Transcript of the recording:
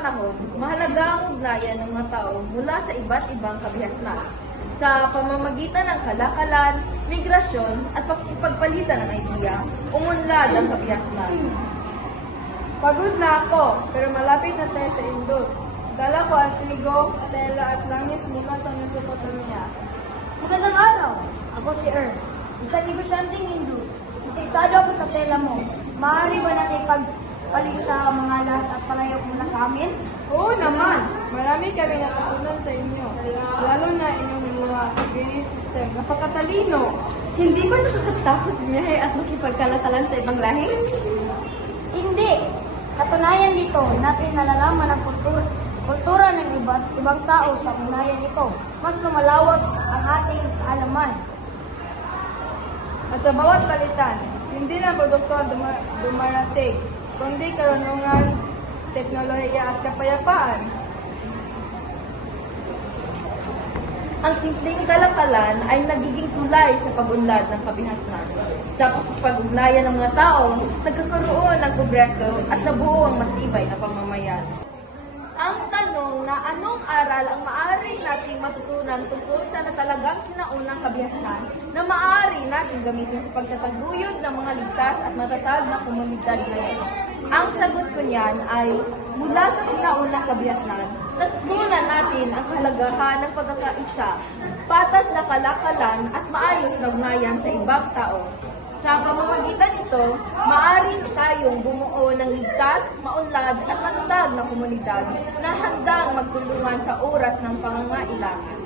panahon, mahalaga ang ugnayan ng mga tao mula sa iba't ibang kabihasnan sa pamamagitan ng kalakalan, migrasyon at pagpalitan ng idea, umunlad ang kabihasnan. Pagod na ako, pero malapit na tayo sa Indus. Dala ko ang trigo, tela at langis mula sa Mesopotamia. Magandang araw! Ako si isang negosyanteng Indus. Interesado ako sa tela mo. Maaari ba natin pagpalig sa mga alas at palayok mula sa amin? Oo naman! Marami kami natutunan sa inyo. Lalo na inyong mga grading system. Napakatalino! Hindi ba nakakatakot bumiyahe at makipagkalakalan sa ibang lahi? Hindi! Katunayan dito, natin nalalaman ang kultura ng ibang tao sa ugnayan ito. Mas lumalawak ang ating kaalaman. At sa bawat palitan, hindi na produkto ang dumarating, kundi karunungan, teknolohiya at kapayapaan. Ang simpleng kalakalan ay nagiging tulay sa pag-unlad ng kabihasnan. Sa pag-ugnayan ng mga tao, nagkakaroon ng progreso at nabuo ang matibay na pamamayan. Ang tanong na anong aral ang maaari nating matutunan tungkol sa natalagang sinaunang kabihasnan na maaari nating gamitin sa pagtataguyod ng mga ligtas at matatag na komunidad ngayon. Ang sagot ko niyan ay mula sa sinaunang kabihasnan, natutunan natin ang kahalagahan ng pagkakaisa, patas na kalakalan at maayos na ugnayan sa ibang tao. Sa pamamagitan nito, maaari tayong bumuo ng ligtas, maunlad at matatag na komunidad na handang magtulungan sa oras ng pangangailangan.